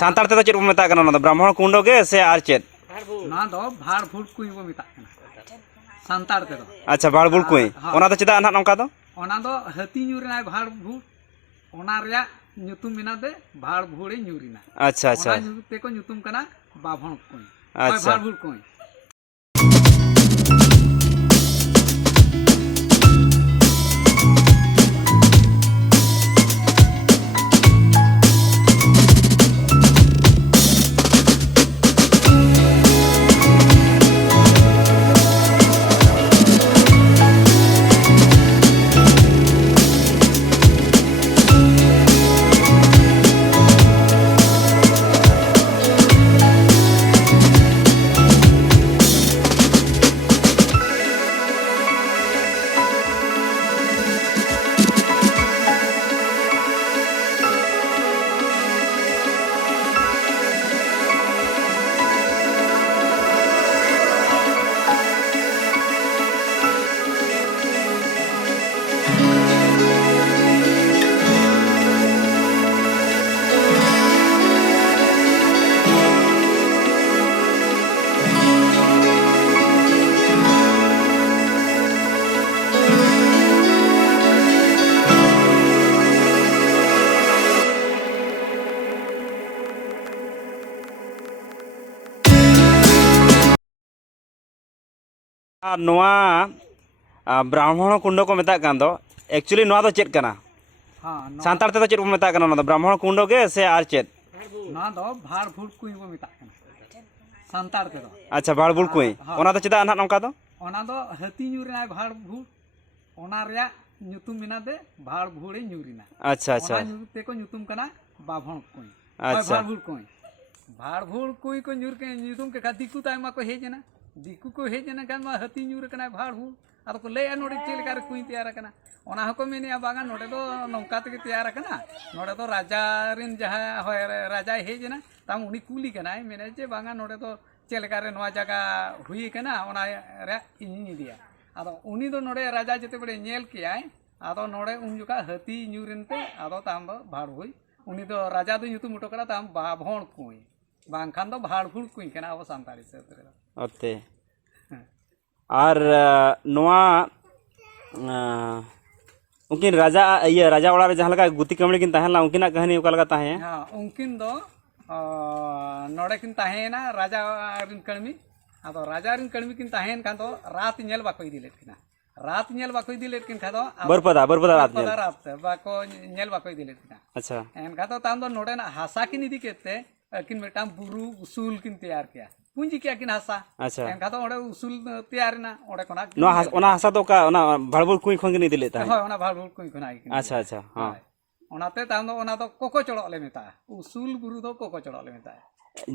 ᱥᱟᱱᱛᱟᱲ ᱛᱮᱫᱚ ᱪᱮᱫ ᱵᱚ ᱢᱮᱛᱟᱜ ᱠᱟᱱᱟ? ᱚᱱᱟ ᱫᱚ ᱵᱨᱟᱦᱢᱚण ᱠᱩଣ୍ଡᱚ ᱜᱮ ᱥᱮ ᱟᱨ ᱪᱮᱫ? ᱱᱚᱣᱟ ᱫᱚ ᱵᱷᱟᱲ ᱵᱷᱩᱲ ᱠᱩᱸᱭ ᱵᱚ ᱢᱮᱛᱟᱜ ᱠᱟᱱᱟ ᱥᱟᱱᱛᱟᱲ ᱛᱮᱫᱚ। ᱟᱪᱪᱷᱟ, ᱵᱷᱟᱲᱵᱩᱲ ᱠᱩᱸᱭ। ᱚᱱᱟ ᱫᱚ ᱪᱮᱫᱟᱜ ᱱᱟᱦᱟᱜ ᱱᱚᱝᱠᱟ ᱫᱚ? ᱚᱱᱟ ᱫᱚ ᱦᱟᱹᱛᱤ ᱧᱩᱨᱮᱱᱟᱭ ᱵᱷᱟᱲ ᱵᱷᱩᱲ, ᱚᱱᱟ ᱨᱮᱭᱟᱜ ᱧᱩᱛᱩᱢ ᱢᱮᱱᱟᱜ ᱵᱷᱟᱲ ᱵᱷᱩᱲᱮ ᱧᱩᱨᱤᱱᱟ। ᱟᱪᱪᱷᱟ ᱟᱪᱪᱷᱟ, ᱚᱱᱟ ᱧᱩᱛᱩᱢ ᱛᱮᱠᱚ ᱧᱩᱛᱩᱢ ᱠᱟᱱᱟ ᱵᱟᱵᱷᱚᱱ ᱠᱩᱸᱭ, ᱟᱪᱪᱷᱟ। ᱵᱷᱟᱲ ᱵᱷᱩᱲ ᱠᱩᱸᱭ। ᱟᱨ ᱱᱚᱣᱟ ᱵᱨᱟᱦᱢᱚण ᱠᱩଣ୍ଡᱚ ᱠᱚ ᱢᱮᱛᱟᱜ ᱠᱟᱱ ᱫᱚ, ᱮᱠᱪᱩᱭᱮᱞᱤ ᱱᱚᱣᱟ ᱫᱚ ᱪᱮᱫ ᱠᱟᱱᱟ? ᱥᱟᱱᱛᱟᱲ ᱛᱮᱫᱚ ᱪᱮᱫ ᱵᱚ ᱢᱮᱛᱟᱜ ᱠᱟᱱᱟ? ᱚᱱᱟ ᱫᱚ ᱵᱨᱟᱦᱢᱚण ᱠᱩଣ୍ଡᱚ ᱜᱮ ᱥᱮ ᱟᱨ ᱪᱮᱫ? ᱱᱚᱣᱟ ᱫᱚ ᱵᱷᱟᱲ ᱵᱷᱩᱲ ᱠᱩᱸᱭ ᱵᱚ ᱢᱮᱛᱟᱜ ᱠᱟᱱᱟ ᱥᱟᱱᱛᱟᱲ ᱛᱮᱫᱚ। ᱟᱪᱪᱷᱟ, ᱵᱷᱟᱲᱵᱩᱲ ᱠᱩᱸᱭ। ᱚᱱᱟ ᱫᱚ ᱪᱮᱫᱟᱜ ᱱᱟᱦᱟᱜ ᱱᱚᱝᱠᱟ ᱫᱚ? ᱚᱱᱟ ᱫᱚ ᱦᱟᱹᱛᱤ ᱧᱩᱨᱮᱱᱟᱭ ᱵᱷᱟᱲ ᱵᱷᱩᱲ, ᱚᱱᱟ ᱨᱮᱭᱟᱜ ᱧᱩᱛᱩᱢ ᱢᱮᱱᱟᱜ ᱵᱷᱟᱲ ᱵᱷᱩᱲᱮ ᱧᱩᱨᱤᱱᱟ। ᱟᱪᱪᱷᱟ ᱚᱱᱟ ᱟᱪᱪᱷᱟ, ᱧᱩᱛᱩᱢ ᱛᱮᱠᱚ ᱧᱩᱛᱩᱢ ᱠᱟᱱᱟ ᱵᱟᱵᱷᱚᱱ ᱠᱩᱸᱭ, ᱟᱪᱪᱷᱟ। ᱵᱷᱟᱲ ᱵᱷᱩᱲ ᱠᱩᱸᱭ। ᱵᱷᱟᱲ ᱵᱷᱩᱲ ᱠᱩᱸᱭ ᱠᱚ ᱧᱩᱨ ke nyutum ke diku ᱛᱟᱭ ᱢᱟ ᱠᱚ ᱦᱮᱡ ᱮᱱᱟ, ᱫᱤᱠᱩ ᱠᱚ ᱦᱮᱡ ᱮᱱᱟ ᱠᱷᱟᱱ ᱢᱟ ᱦᱟᱹᱛᱤ ᱧᱩᱨ ᱠᱟᱱᱟᱭ ᱵᱷᱟᱲ ᱵᱷᱩᱲ, ᱟᱫᱚ ᱠᱚ ᱞᱟᱹᱭᱟ ᱱᱚᱰᱮ ᱪᱮᱫ ᱞᱮᱠᱟ ᱨᱮ ᱠᱩᱸᱭ ᱛᱮᱭᱟᱨ ᱟᱠᱟᱱᱟ। ᱚᱱᱟ ᱦᱚᱸᱠᱚ ᱢᱮᱱᱮᱜᱼᱟ ᱵᱟᱝᱟ ᱱᱚᱰᱮ ᱫᱚ ᱱᱚᱝᱠᱟ ᱛᱮᱜᱮ ᱛᱮᱭᱟᱨ ᱟᱠᱟᱱᱟ, ᱱᱚᱰᱮ ᱫᱚ ᱨᱟᱡᱟ ᱨᱮᱱ ᱡᱟᱦᱟᱸ ᱦᱳᱭ ᱨᱟᱡᱟᱭ ᱦᱮᱡ ᱮᱱᱟ, ᱛᱟᱢ ᱩᱱᱤ ᱠᱩᱞᱤ ᱠᱟᱱᱟᱭ, ᱢᱮᱱᱮ ᱡᱮ ᱵᱟᱝᱟ ᱱᱚᱰᱮ ᱫᱚ ᱪᱮᱫ ᱞᱮᱠᱟ ᱨᱮ ᱱᱚᱣᱟ ᱡᱟᱭᱜᱟ ᱦᱩᱭ ᱠᱟᱱᱟ, ᱚᱱᱟ ᱨᱮᱭᱟᱜ ᱤᱧᱤᱧ ᱤᱫᱤᱭᱟ। ᱟᱫᱚ ᱩᱱᱤ ᱫᱚ ᱱᱚᱰᱮ ᱨᱟᱡᱟ ᱡᱮᱛᱮ ᱵᱮᱲᱮ ᱧᱮᱞ ᱠᱮᱜᱼᱟᱭ, ᱟᱫᱚ ᱱᱚᱰᱮ ᱩᱱ ᱡᱚᱠᱷᱟ ᱦᱟᱹᱛᱤ ᱧᱩᱨᱮᱱ ᱛᱮ ᱟᱫᱚ ᱛᱟᱢ ᱫᱚ ᱵᱷᱟᱲ ᱵᱷᱩᱲ, ᱩᱱᱤ ᱫᱚ ᱨᱟᱡᱟ ᱫᱚ ᱧᱩᱛᱩᱢ ᱦᱚᱴᱚ ᱠᱟᱫᱟ ᱛᱟᱢ ᱵᱟᱵᱷᱚᱱ ᱠᱩᱸᱭ, ᱵᱟᱝᱠᱷᱟᱱ ᱫᱚ ᱵᱷᱟᱲ ᱵᱷᱩᱲ ᱠᱩᱸᱭ ᱠᱟᱱᱟ ᱟᱵᱚ ᱥᱟᱱᱛᱟᱲ ᱦᱤᱥᱟᱹᱵ ᱛᱮᱫᱚ। ᱚᱛᱮ ᱟᱨ ᱱᱚᱣᱟ उनकिन राजा ये राजा ओड़ा रे जहाँ लगा गुती कमड़ी किन ताहें ला उनकिन कहानी उका लगा ताहें। हाँ, उनकिन दो नोड़े किन ताहें ना राजा रिन कड़मी, आदो राजा रिन कड़मी किन ताहें कान दो रात नेल बाको इदी लेट किना, रात नेल बाको इदी लेट किन खादो बरपदा रात बाको नेल बाको इदी लेट किना। अच्छा, एन खादो ताम दो नोड़े ना हासा किन इदी केते किन मेटाम बुरु उसूल किन तैयार किया, पूंजी किया किन हासा। अच्छा, एन खादो ओड़े उसूल तैयार ना ओड़े कोना ओना हासा तो का ओना भाड़बुड़ कुई खोंग नि दिले ताहें। होय ओना भाड़बुड़ कुई खोना आई किन। अच्छा अच्छा, हां ओनाते ताम दो ओना दो कोको चढ़ो ले मेता, उसूल बुरु दो कोको चढ़ो ले मेता।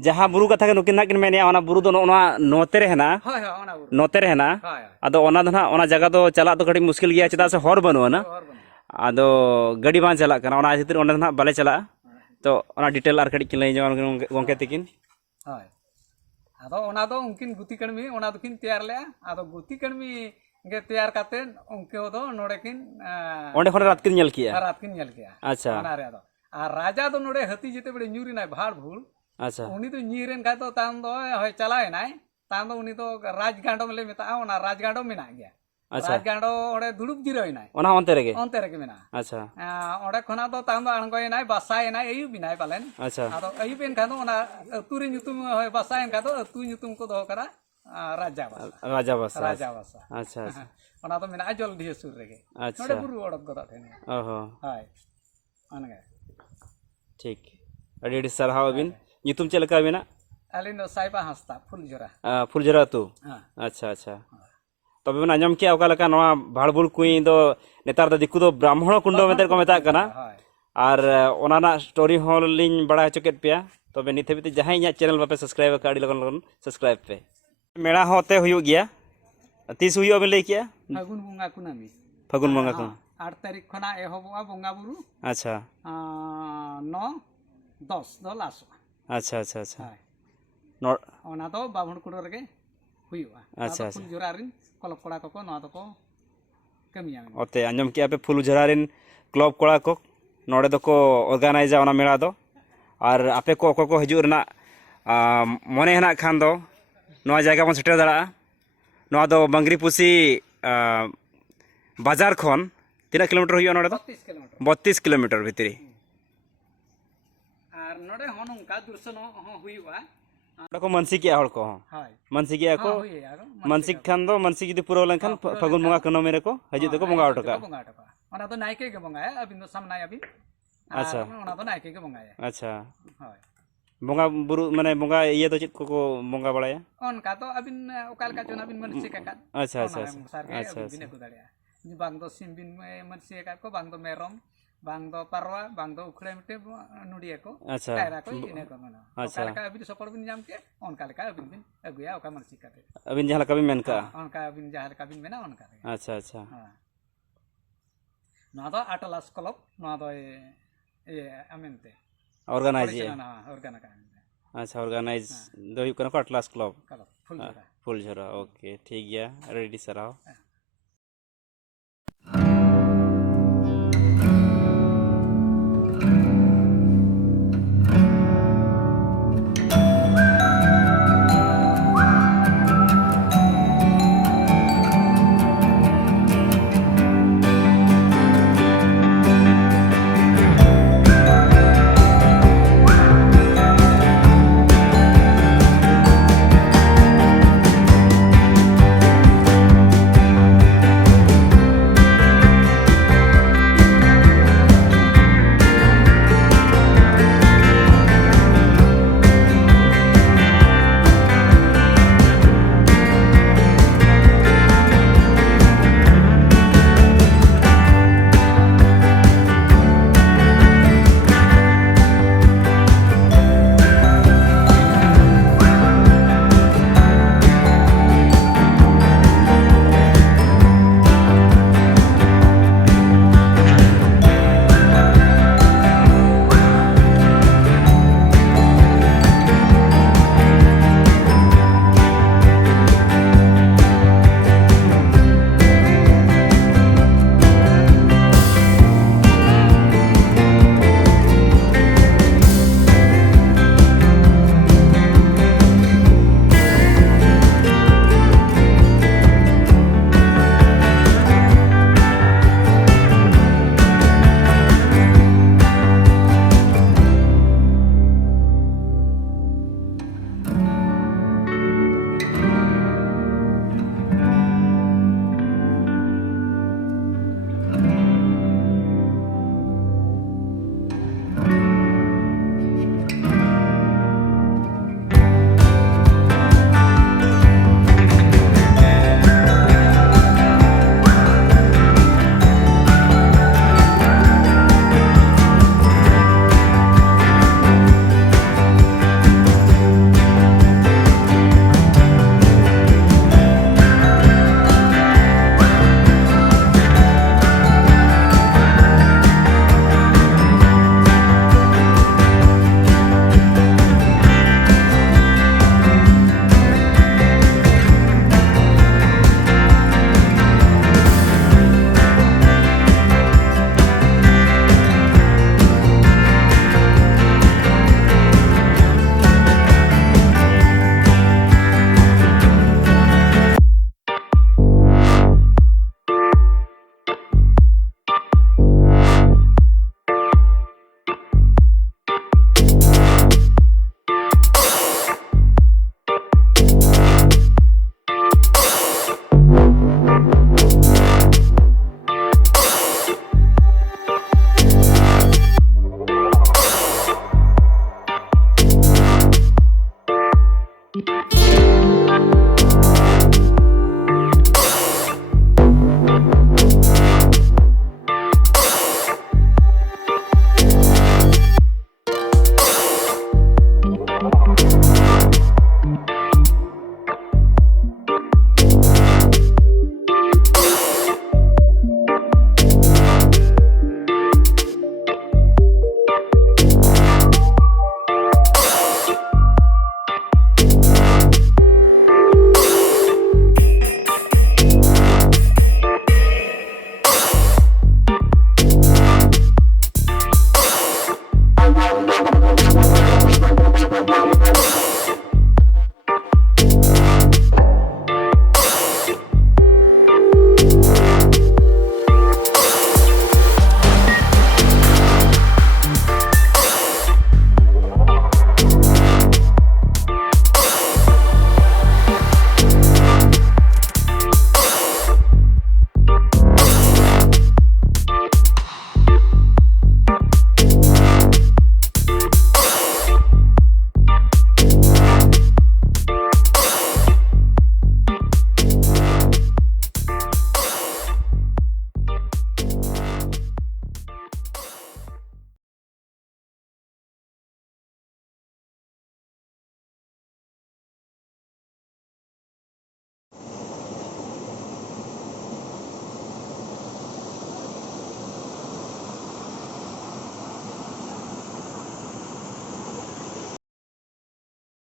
जहाँ बुरु कथा के नुकिन ना किन मेनिया ओना बुरु दो ओना नोते रे हेना। होय होय ओना बुरु नोते रे हेना। आदो ओना दो ना ओना जगह दो चला तो कड़ी मुश्किल गया चेदा से हर बनुआ ना। आदो गड़ी बां चला कना ओना हितिर ओंडे ना बाले चला, तो ओना डिटेल आर कड़ी किन लई जो गोंके तिकिन। होय आदो ओना दो उनकिन गुती कड़मी ओना दो किन तैयार ले, आदो गुती कड़मी गे तैयार काते उनके दो नोड़े किन ओंडे खन रात किन नेल किया। रात किन नेल किया। अच्छा, ओना रे आदो आ राजा दो नोड़े हती जेते बड़े न्यूरी नाय भाड़ भूल। अच्छा, उनी तो नीरेन का तो ताम दो होय चलाए नाय, ताम दो उनी तो राज गांडो में ले मेता ओना राज गांडो में ना गया। अच्छा, राज गांडो ओड़े दुड़ुब जिरोय नाय ओना ओंते रेगे मेना। अच्छा, ओड़े खना दो ताम दो अणगोय नाय बासाय नाय अयु बिनाय पालेन। अच्छा, आदो अयु बेन खादो ओना अतु रे ᱧᱩᱛᱩᱢ होय बासायन खादो अतु ᱧᱩᱛᱩᱢ को दो करा राजा बासा। अच्छा अच्छा, ओना तो मेना जल दिए सुर रेगे। अच्छा, नोडे बुरु ओडक गदा थेन। ओहो, हाय अनगे ठीक, अडी अडी सरहाव बिन ᱧᱩᱛᱩᱢ चेल का बिना अलिन दो साइबा हंसता फुलझरा तू। अच्छा अच्छा, तबे बन आंजम किया ओका लका नवा भाड़बुड़ कुई दो नेतार द दिकु दो ब्राह्मण कुंडो मेते को मेता कना। और ओना ना स्टोरी होल लिन बड़ा चकेट पिया, तबे नित हेबिते जहां इया चैनल बापे सब्सक्राइब का अडी लगन सब्सक्राइब पे। मेला होते हुयो गया तीस हुयो बे लई किया फागुन बंगा कुनामी, फागुन बंगा को 8 तारीख खना एहबोआ बंगा बुरु। अच्छा, 9 10 दो लासो। अच्छा अच्छा अच्छा, ओना दो बाभण कुडो रेगे हुयुआ। अच्छा, फुल जोरारिन क्लब कोड़ा को नवा दको कमिया ओते आंजम किया पे फुल झरारिन क्लब कोड़ा को नोडे दको ऑर्गेनाइज ओना मेला दो। और आपे को अको को हजू रना मने हेना खान दो नवा जायगा बन सेटर दाड़ा नवा दो बंगरीपुसी बाजार खन तीना किलोमीटर हुई नोडे दो 32 किलोमीटर 32 किलोमीटर भितरी और नोडे होनों का दर्शन हो हुईवा को मानसिक या हड़ को हाय मानसिक या को हुई यार मानसिक खान दो मानसिक यदि पूरा लेनखान फागुन बंगा कनो मेरे को हजू देखो बंगा टका बंगा टका ओना तो नायके के बंगाया अबिन तो सामनाय अबिन अच्छा ओना तो नायके के बंगाया अच्छा हाय बंगा बुरु माने बंगा ये तो चित को बंगा बड़ाया ओनका तो अबिन ओकाल का चोन अबिन मनसे का अच्छा अच्छा अच्छा अबिन को दाड़िया बांग दो सिमबिन मनसे का को बांग दो मेरम बांग दो परवा बांग दो उखड़े मिटे नुडिया को अच्छा कायरा को इने को मना अच्छा ओकाल का अबिन सपड़ बिन जाम के ओनका का अबिन बिन अगुया ओका मनसे का अबिन जहां कभी मेन का ओनका अबिन जहां का बिन मेना ओनका अच्छा अच्छा हां ना तो आटलास क्लब ना तो ये अमेनते ऑर्गेनाइज ये ना ऑर्गेना का अच्छा ऑर्गेनाइज दो यू कनो अटलास क्लब क्लब फुल जरा फुल झरा ओके ठीक गया रेडी सराव ᱦᱮᱸ